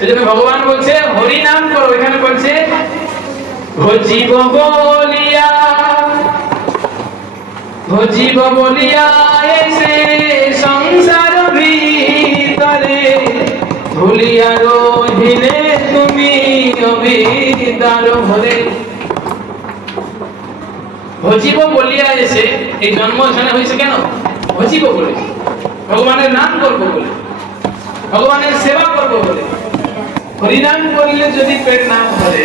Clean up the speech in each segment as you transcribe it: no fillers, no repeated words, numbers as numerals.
সেজন্য ভগবান বলছে হরি নাম করো, এখানে বলছে ভজিব বলিয়া, ভজিব বলিয়া এসে সংসার ভিতরে ভুলিয়া রহিলে তুমি অবিদ্যার ঘরে। ভজিব বলিয়া এসে, এই জন্ম এখানে হয়েছে কেন? ভজিব বলে, ভগবানের নাম করবো বলে, ভগবানের সেবা করবো বলে। হরিনাম করলে যদি পেট না ভরে,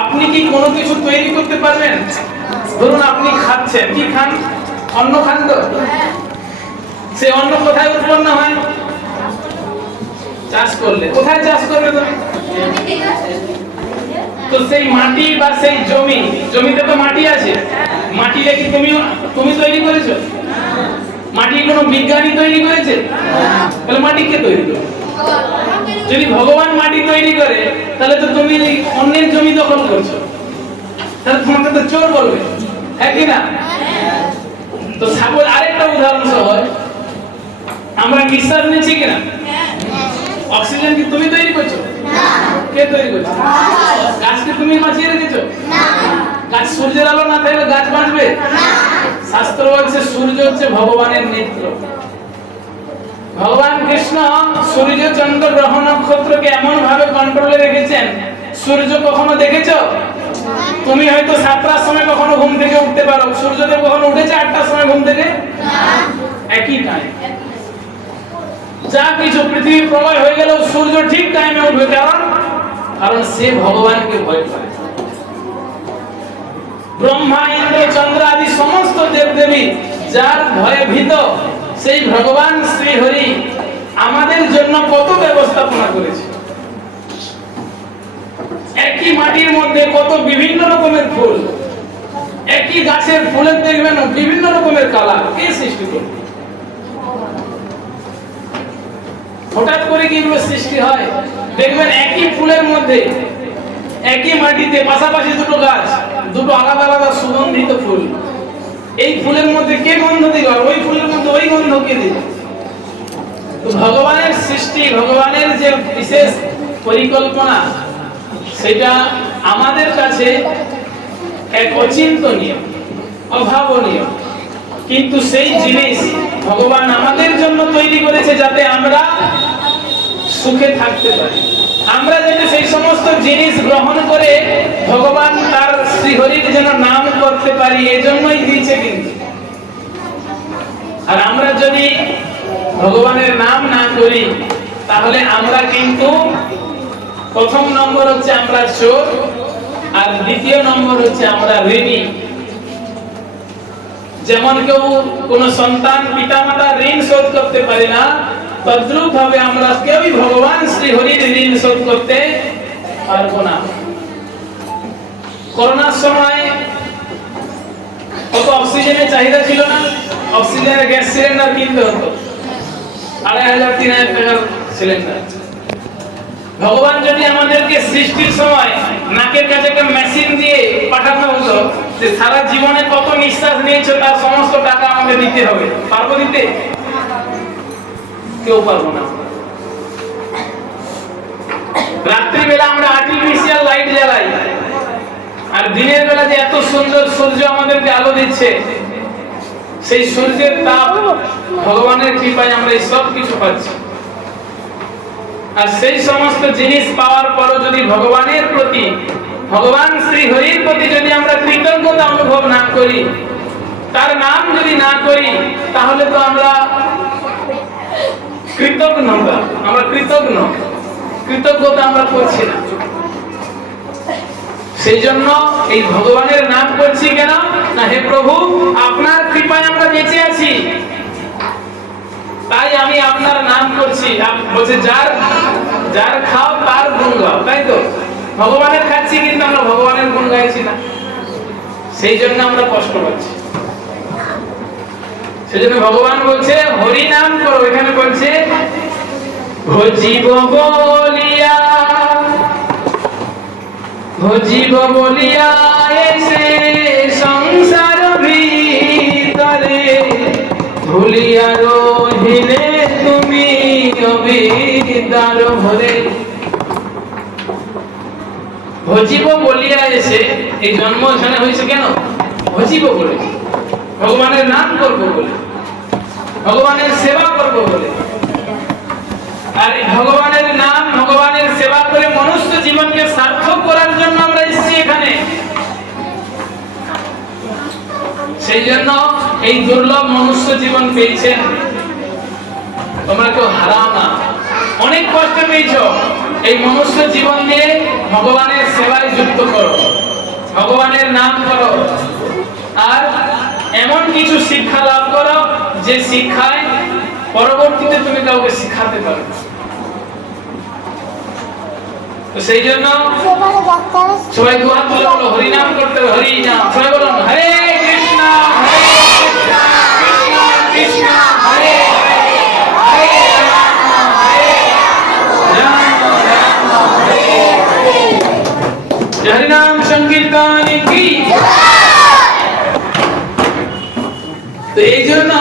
আপনি কি কোনো কিছু তৈরি করতে পারবেন? ধরুন আপনি খাচ্ছেন, কি খান? অন্ন খান তো? সে অন্ন কোথায় উৎপন্ন হয়? চাষ করলে। কোথায় চাষ করবে তুমি? তো সেই মাটি বা সেই জমি, জমিতে তো মাটি আছে, মাটিটা কি তুমি তৈরি করেছো? মাটি কোনো বিজ্ঞানী তৈরি করেছে? তাহলে মাটি কে তৈরি করে? যদি ভগবান মাটি তৈরি করে, তাহলে তো তুমি অন্যের জমি দখল করছো, তাহলে তোমাকে তো চোর বলবে, হ্যাঁ কি না? তো সাপোজ আরেকটা উদাহরণ সহজ, আমরা নিঃশ্বাস নিচ্ছি কিনা? অক্সিজেন কি তুমি তৈরি করছো? কে তৈরি করছে? গাছকে তুমি বাঁচিয়ে রেখেছো? গাছ সূর্যের আলো না থাকলে গাছ বাঁচবে? শাস্ত্র বলছে সূর্য হচ্ছে ভগবানের নেত্র। ভগবান কৃষ্ণ সূর্য, চন্দ্র, গ্রহ, নক্ষত্রকে এমন ভাবে কন্ট্রোলে রেখেছেন, সূর্য কখনো দেখেছো? তুমি হয়তো 7টার সময় কখনো ঘুম থেকে উঠতে পারো, সূর্যদেব কখনো উঠেছে 8টার সময় ঘুম থেকে? একই টাইম। যা কিছু পৃথিবী প্রলয় হয়ে গেল, সূর্য ঠিক টাইমে উঠবে। কারণ সে ভগবানকে ভয় পায়। ব্রহ্মা, ইন্দ্র, চন্দ্র আদি সমস্ত দেবদেবী যার ভয়ে ভীত, সেই ভগবান শ্রী হরি আমাদের জন্য কত ব্যবস্থাপনা করেছে। একই মাটির মধ্যে কত বিভিন্ন রকমের ফুল, একই গাছের ফুলের দেখবেন বিভিন্ন রকমের কালার, কে সৃষ্টি করে? হঠাৎ করে কিভাবে সৃষ্টি হয়? দেখবেন একই ফুলের মধ্যে, একই মাটিতে পাশাপাশি দুটো গাছ, দুটো আলাদা আলাদা সুগন্ধিত ফুল। এই ফুলের মধ্যে কে গন্ধ দিল, আর ওই ফুলের মধ্যে ওই গন্ধ কে দিল? তো ভগবানের সৃষ্টি, ভগবানের যে বিশেষ পরিকল্পনা, সেটা আমাদের কাছে এক অচিন্তনীয়, অভাবনীয়। কিন্তু সেই জিনিস ভগবান আমাদের জন্য তৈরি করেছে যাতে আমরা সুখে থাকতে পারি। আমরা যাতে সেই সমস্ত জিনিস গ্রহণ করে ভগবান তার শ্রীহরির জন্য নাম করতে পারি, এজন্যই দিয়েছে। কিন্তু আর আমরা যদি ভগবানের নাম না করি, তাহলে আমরা কিন্তু প্রথম নম্বর হচ্ছে আমরা চোর, আর দ্বিতীয় নম্বর হচ্ছে আমরা ঋণী। যেমন কেউ কোন সন্তান পিতামাতার ঋণ শোধ করতে পারে না, তদ্রূপ ভাবে আমরা কেউই ভগবান শ্রী হরির ঋণ শোধ করতে পারবো না। করোনার সময় কত অক্সিজেনের চাহিদা ছিল না? অক্সিজেনের গ্যাস সিলিন্ডার কিনতে হতো, 2500-3000 টাকার সিলিন্ডার। ভগবান যদি আমাদেরকে সৃষ্টির সময় নাকের কাছে একটা মেশিন দিয়ে পাঠানো হতো, যে সারা জীবনে কত নিঃশ্বাস নিয়েছে তার সমস্ত টাকা আমাকে দিতে হবে, পারবো দিতে? কেউ পারবো না। রাত্রিবেলা আমরা আর্টিফিশিয়াল লাইট জ্বালাই, আর দিনের বেলা যে এত সুন্দর সূর্য আমাদেরকে আলো দিচ্ছে, সেই সূর্যের তাপ ভগবানের কৃপায় আমরা এই সব কিছু পাচ্ছি। আর সেই সমস্ত জিনিস পাওয়ার পরও যদি ভগবানের প্রতি, ভগবান শ্রী হরির প্রতি যদি আমরা কৃতজ্ঞতা অনুভব না করি, তার নাম যদি না করি, তাহলে তো আমরা কৃতজ্ঞ, কৃতজ্ঞতা আমরা করছি না। সেই জন্য এই ভগবানের নাম করছি কেন না, হে প্রভু আপনার কৃপায় আমরা বেঁচে আছি, তাই আমি আপনার নাম করছি। বলছে যার খাও তার গুণ গাও, তাই তো? ভগবানের খাচ্ছি কিন্তু আমরা ভগবানের গুণ গাইছি না, সেই জন্য আমরা কষ্ট পাচ্ছি। সেজন্য ভগবান বলছে হরি নাম করো, এখানে বলছে ভজিব বলিয়া, ভজিব বলিয়া এসে সংসার ভিতরে ভুলিয়া রহিলে তুমি অবিদ্যার ভরে ভজিব বলিয়া এসে, এই জন্ম এখানে হয়েছে কেন? ভজিব বলে, ভগবানের নাম করব বলে, ভগবানের সেবা করব বলে। আর এই ভগবানের নাম, ভগবানের সেবা করে মনুষ্য জীবনকে সার্থক করার জন্য আমরা এসেছি এখানে। সেই জন্য এই দুর্লভ মনুষ্য জীবন পেয়েছেন, তোমরা কেউ হারাও না। অনেক কষ্ট পেয়েছো, এই মনুষ্য জীবন দিয়ে ভগবানের সেবায় যুক্ত করো, ভগবানের নাম করো, আর এমন কিছু শিক্ষা লাভ করো যে শিক্ষায় পরবর্তীতে তুমি কাউকে শিখাতে পারো। তো সেই জন্য সবাই দুহাত তুলে বলো হরি নাম করতে হবে, হরি নাম। সবাই বলুন হরে কৃষ্ণ হরে কৃষ্ণ কৃষ্ণ কৃষ্ণ হরে হরে, হরে রাম হরে রাম রাম হরে হরে। হরি নাম সংকীর্তন কি। তো এই জন্য